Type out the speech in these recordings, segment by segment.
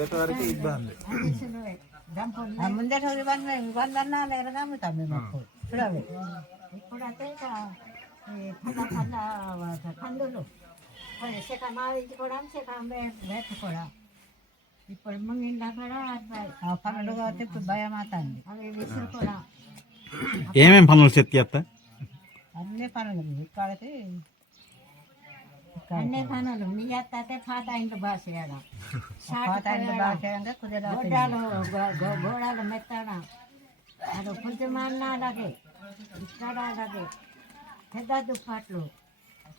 ముందటి వరకు ఇబ్బంది. ముందట ఇబ్బంది ఎరగా అమ్ముతాం మేము అప్పుడు చూడాలి. ఇప్పుడైతే కందులు మా ఇంటి కూడా కూడా ఇప్పుడు ముంగిండా కూడా పనులు కాబట్టి ఇప్పుడు భయం అవుతుంది. అవి విసురు కూడా ఏమేమి పనులు చేస్తా? అన్ని పనులు ఇక్కడికి అన్ని పనులు మీ అత్తే పాత ఇంట్లో బాగా చేయడం, పాత ఇంట్లో బాగా చేయడం, గోడలు మెత్తడం, అది కొంచెం అన్న అలాగే ఇక్కడ అలాగే పెద్ద దుప్పట్లు,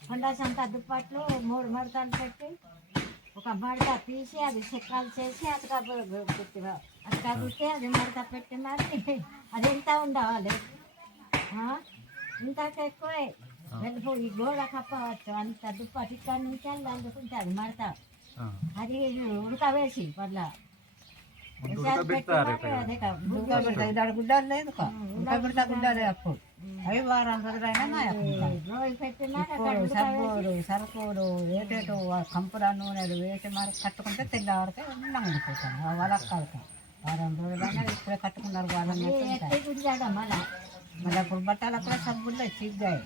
కొండ సంత దుప్పట్లు 3 మడతలు పెట్టి ఒక మడత తీసి అది చెక్కలు చేసి అతకపోతే అది మడత పెట్టి మరి అది ఎంత ఉండవాలి, ఇంత ఎక్కువే వెళ్ళిపో ఈ గోడ కప్పవచ్చు. అంత దుప్పటి ఇక్కడ నుంచి అందుకుంటే అది మడత అది ఉడకవేసి మళ్ళా గుడ్డలు లేదు గుడ్డలే అప్పుడు అవి వారం రోజులైనా రోజు పెట్టినా సబ్బోడు సరుకుడు ఏటేటు కంపుల నూనెలు వేసి మరి కట్టుకుంటే తెల్లవారికి నంగిపోతాను వాళ్ళకి వారం రోజులైనా ఇప్పుడే కట్టుకున్నారు వాళ్ళని. మళ్ళీ అప్పుడు బట్టలకు కూడా సబ్బుల్లో సిగ్గాయి,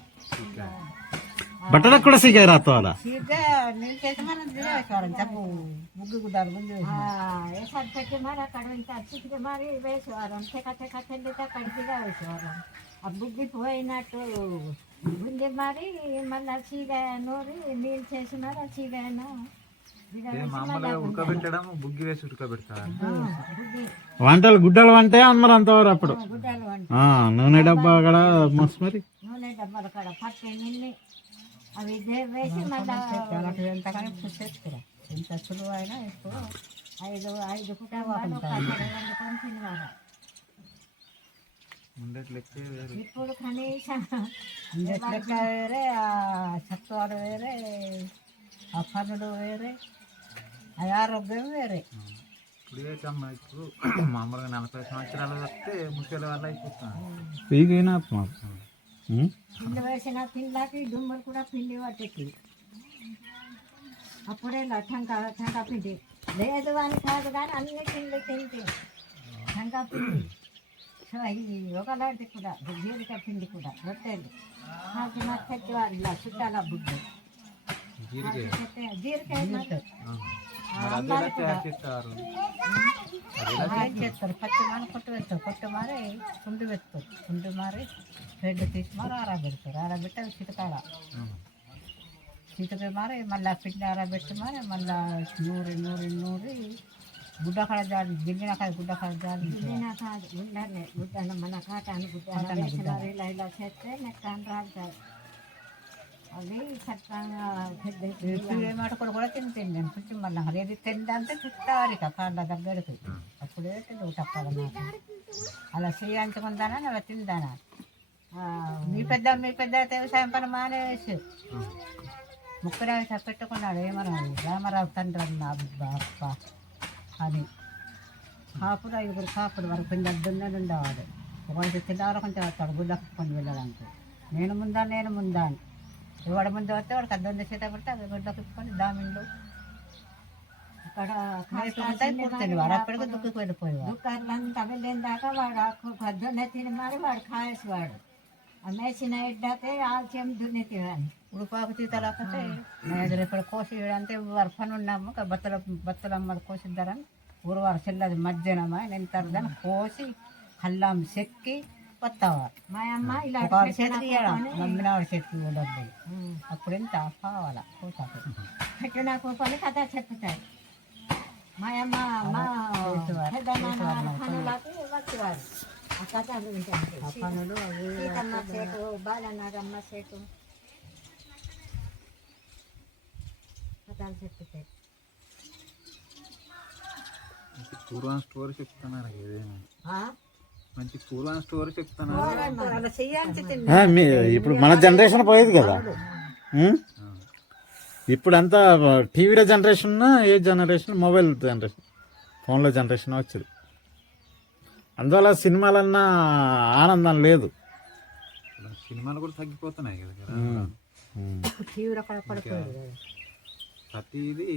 బట్టలకు కూడా సిగ్గాయి రాత్వాల సిగ్గా నీళ్ళు చేసి మనం తినేసేవారం సబ్బు ముగ్గు గుడ్డాలు ముందు వేసారి పెట్టి మరి అక్కడ ఇంకా చిక్కి మరి వేసేవారం చెక్క చెల్లితే కడిగిగా వేసేవారం. ఆ బుగ్గి పోయినట్టు బుంది మరి మళ్ళీ చీగాయ నూరి నీళ్ళు చేసి మరి ఆ చీగాయను ఉడకబెట్టడం, బుగ్గి వేసి ఉడకబెడతారు. వంటలు గుడ్డలు వంటే అన్నారు అంతవరకు అప్పుడు. నూనె డబ్బా కూడా మస్తు మరి నూనె డబ్బాలు కాడ పట్టి నిల్లి అవి వేసి మళ్ళీ ఎంతగానో పుస్తేసుకురా ఎంత సులువు అయినా ఇప్పుడు 5 కుటుంబాలు తినవారా. ఇప్పుడు కనీసం లెక్క వేరే, సత్వాలు వేరే, ఆ పనులు వేరే, ఆ ఆరోగ్యం వేరే. ఇప్పుడు మామూలుగా 40 సంవత్సరాలు వస్తే ముసలి వల్ల అయిపోతాను. పిండి వేసిన పిండికి దుమ్ములు కూడా పిండి పట్టేది. అప్పుడే టంకా పిండి లేదు అని కాదు కానీ అన్ని పిండి తింటే టంకా పిండి ఇది ఒకలాంటి కూడా జీరికాయ పిండి కూడా రొట్టెలు నాకు నచ్చేవారు ఇలా చుట్టాల బుడ్డు జీరికాయ చేస్తారు. పచ్చి మారి కొట్టు వేస్తారు, కొట్టు మారి కుండు పెడతారు, కుండు మారి రెడ్ తీసి మారి ఆరబెడతారు. ఆరబెట్టి అవి చితకాయ మారి మళ్ళీ పిండి ఆరబెట్టి మారి మళ్ళీ నూరి గుడ్డ కాడ జాలి గిన్నె కాడ గుడ్డ కాడ జాలి గుడ్డ మన కాటాను గుడ్డ ఇలా ఇలా చేస్తే నెక్కాను రాలుతారు. అది చక్కగా మాట కూడా తింటాను నేను కొంచెం మళ్ళీ అది తిందంటే చుట్టాలి కాళ్ళ దగ్గరికి అప్పుడే తప్పదు నాకు అలా చేయించుకుందానా అలా తిందానా. మీ పెద్ద వ్యవసాయం పని మానేసి ముక్కడే పెట్టుకున్నాడు ఏమన్నాడు రామారావు తండ్రి అన్న అప్ప అని కాపుడు 5 కాపుడు వరకు కొంచెం దున్నలు ఉండేవాడు. ఒకటి తిన్నారు కొంచెం వస్తాడు గుడ్డ కప్పుకొని వెళ్ళడానికి. నేను ముందా అని ఎవడ ముందు వస్తే వాడికి అద్దం చేత పడితే అది గుడ్డ కప్పుకొని దామిండు అక్కడ కూర్చొని వాడు అప్పటికి దుక్కుకు వెళ్ళిపోయేవాడు. దుక్కారులంతా వెళ్ళిన దాకా వాడు పొద్దున్నే తిని మరి వాడు కాయేసేవాడు. ఆ మేసిన ఇడ్డాకే ఆల్చేం దున్నేది అని ఉడుపాకు తీతలేకపోతే నేను ఇప్పుడు కోసి అంటే వారు పని ఉన్నాము బత్తలమ్మ కోసిద్దారని ఊరువారు చెల్లది మధ్యాహ్నమా నేను తరదని కోసి కల్లాం చెక్కి వస్తావా మా అమ్మ ఇలా చేతికి మమ్మినాడు చేతికి డబ్బులు అప్పుడు ఎంత కావాలా కోసాకు పెట్టిన కూకొని కథ చెప్తాయి. మా అమ్మ వచ్చేవారు ఆ కథలు వింటారు. పనులు సీతమ్మ సేటు బాలనాగమ్మ సేటు కథలు చెప్తాయి. పూర్వం స్టోరీ చెప్తున్నారు మంచి పూర్వం స్టోరీ చెప్తున్నారు. ఇప్పుడు మన జనరేషన్ పోయేది కదా. ఇప్పుడు అంతా టీవీలో జనరేషన్, ఏ జనరేషన్ మొబైల్ జనరేషన్, ఫోన్లో జనరేషన్ వచ్చింది. అందువల్ల సినిమాలన్నా ఆనందం లేదు. సినిమాలు కూడా తగ్గిపోతున్నాయి కదా. ప్రతిదీ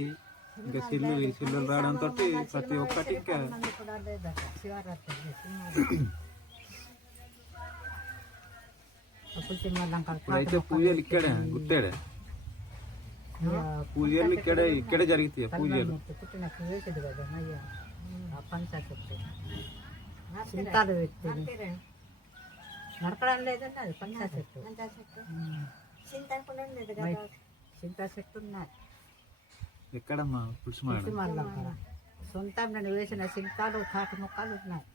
ఇంకా సిల్లులు రావడంతో ప్రతి ఒక్కటి ఇంకా కూడా లేదట శివరాత్రి అప్పుడు సినిమా ఇప్పుడైతే పూజలు ఇక్కడే గుట్టాడే పూజలు ఇక్కడే జరుగుతాయి పూజలు. పుట్టినప్పుడు వేసేది కదా అయ్యా ఆ పంచాయతీ చింతాలు పెట్టి నడపడం లేదండి అది పంచాయతీ చింతా చెట్టు ఉన్నాయి ఎక్కడమ్మా పులుసు మళ్ళీ సొంతం నేను వేసిన చింతాలు తాటి మొక్కలు ఉన్నాయి.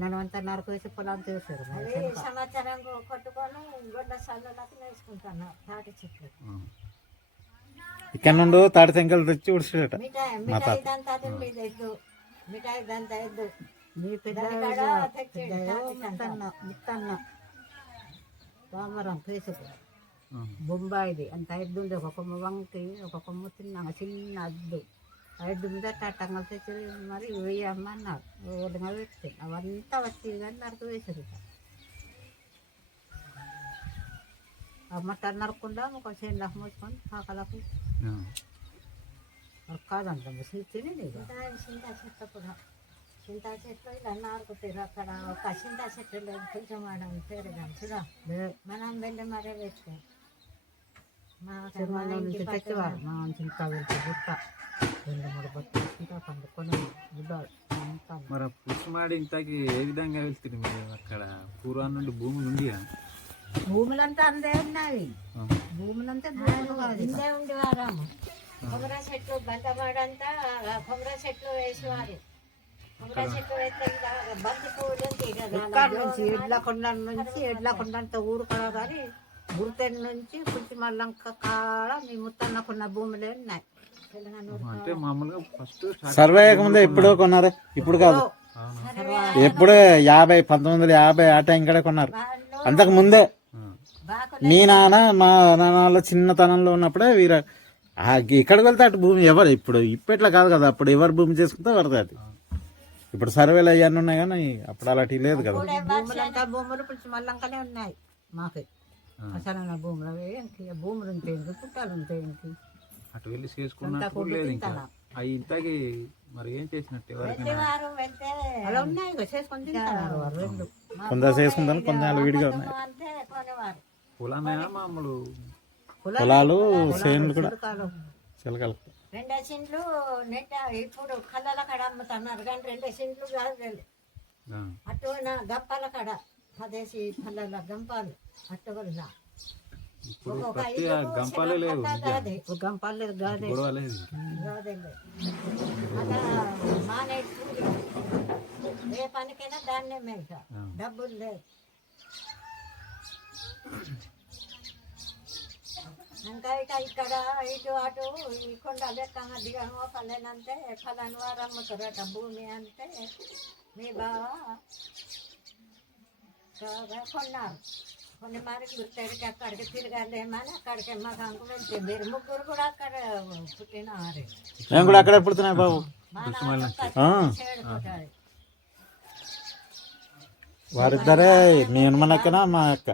నన్నంతా నరకు వేసి పొలాంతా వేసారు సంవత్సరం కొట్టుకొని గొడ్డ సల్లలకు వేసుకుంటాను తాటి చెట్లు. ఇక్కడ నుండి తాటి తెంకలు తెచ్చి ఉడిచేట మిఠాయి దంతా ఎద్దు మిఠాయి దంతా ఎద్దు మీ పెద్ద ముత్తన్న రామరం కేసుకు బొంబాయిది అంత ఎద్దు ఉంది. ఒక కొమ్మ వంకి ఒక కొమ్మ చిన్న అద్దు ఆ ఎద్దు మీద టంగలు తెచ్చి మరి వేయమ్మన్నారు ఓడిగా పెట్టి అవంతా వచ్చి కానీ నరకు వేసారు. ఆ మట్టలు నరకుండా ఒక చేనులకు మోసుకొని కాకలకు కాదంట తినేది చింతా చెట్టు కూడా చింతా చెట్లు ఇలా నారుకుతారు. అక్కడ ఒక చింతా చెట్టు లేదు కొంచెం వాడడం పేరు కానీ చూడ మనం వెళ్ళి మరే వేస్తాం తెచ్చేవారు మా చింతా వెళ్తే గుట్ట 2-3 బట్టలు చింతా పండుకొని గుడ్డాలు మరి పుష్మాడి ఇంతకి ఏ విధంగా వెళ్తుంది మీరు? అక్కడ పూర్వం నుండి భూములు ఉంది భూములంతా అందే ఉన్నాయి. భూములంతా భూములు ఇందే ఉండేవారాము. కొబ్బరి చెట్లు బంతవాడంతా కొబ్బరి చెట్లు వేసేవారు. కొబ్బరి చెట్లు వేస్తే బంతి పువ్వులు నుంచి ఎడ్లకొండ నుంచి ఎడ్లకొండంత ఊరు కూడా కానీ గుర్తెన్ నుంచి పుట్టి మల్లంక కాడ మీ ముత్తన్నకున్న భూములే ఉన్నాయి. అంటే మామూలుగా ఫస్ట్ సర్వే అయ్యకముందే ఎప్పుడో కొన్నారు, ఇప్పుడు కాదు. ఎప్పుడే 1950 ఆ టైం కూడా కొన్నారు. అంతకు ముందే మీ నాన్న మా నాన్నలో చిన్నతనంలో ఉన్నప్పుడే వీర ఇక్కడికి వెళ్తే అటు భూమి ఎవరు ఇప్పుడు ఇప్పట్లా కాదు కదా. అప్పుడు ఎవరు భూమి చేసుకుంటే పడుతుంది అది. ఇప్పుడు సర్వేలు అవన్నీ ఉన్నాయి కానీ అప్పుడు అలాంటి లేదు కదా. భూములంతా భూములు పుట్టి మల్లంకనే ఉన్నాయి మాకు. అసలు భూములు భూములు ఉంటాయి పుట్టాలు ఉంటాయి. అటు వెళ్ళి చేసుకున్నట్టు లేదు. ఇంకా అవి ఇంతకి మరి ఏం చేసినట్టు అలా ఉన్నాయి చేసుకొని తింటారు. కొందరు చేసుకుంటాను, కొందరు విడిగా ఉన్నాయి. పొలమేనా మామూలు పొలాలు చేనులు కూడా చిలకలు 2 సెంట్లు నెట్ ఇప్పుడు కళ్ళల కాడ అమ్ముతున్నారు కానీ 2 సెంట్లు కాదు. అటు గంపాల కాడ 10 కళ్ళల గంపాలు అట్టు వల్ల గంపాలే లేవు. గంపాలు గాదే అలా మానే ఏ పనికైనా దాన్నే మేక డబ్బులు లేదు. ఇంకా ఇక్కడ ఇటు అటు ఈ కొండ లెక్కగా దిగమో పల్లెనంటే ఫలాని వారు అమ్ముతారట భూమి అంటే మీ బావ కొన్నారు. కొన్ని మరి గుర్తడికి అక్కడికి తిరగాలేమని అక్కడికి మా కంకు వెళ్తే మీరు ముగ్గురు కూడా అక్కడ పుట్టినారు. నేను కూడా అక్కడే పుడుతున్నాయి బాబు. వారిద్దరే నేను మన అక్కన మా అక్క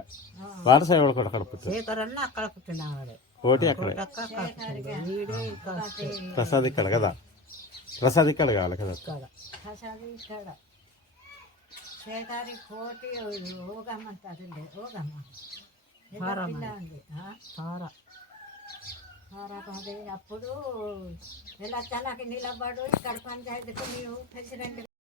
వారి సేవలు కూడా అక్కడ పుట్టారు. శేఖరన్న అక్కడ పుట్టినవాడు. కోటి అక్కడే ప్రసాద్ ఇక్కడ కదా. ప్రసాద్ ఇక్కడ కావాలి కదా. ప్రసాద్ ఇక్కడ శేఖరి కోటి ఓగమ్మంటారు. ఓగమ్మ అప్పుడు ఎలా చలాకి నిలబడు ఇక్కడ పంచాయతీకి నీవు ప్రెసిడెంట్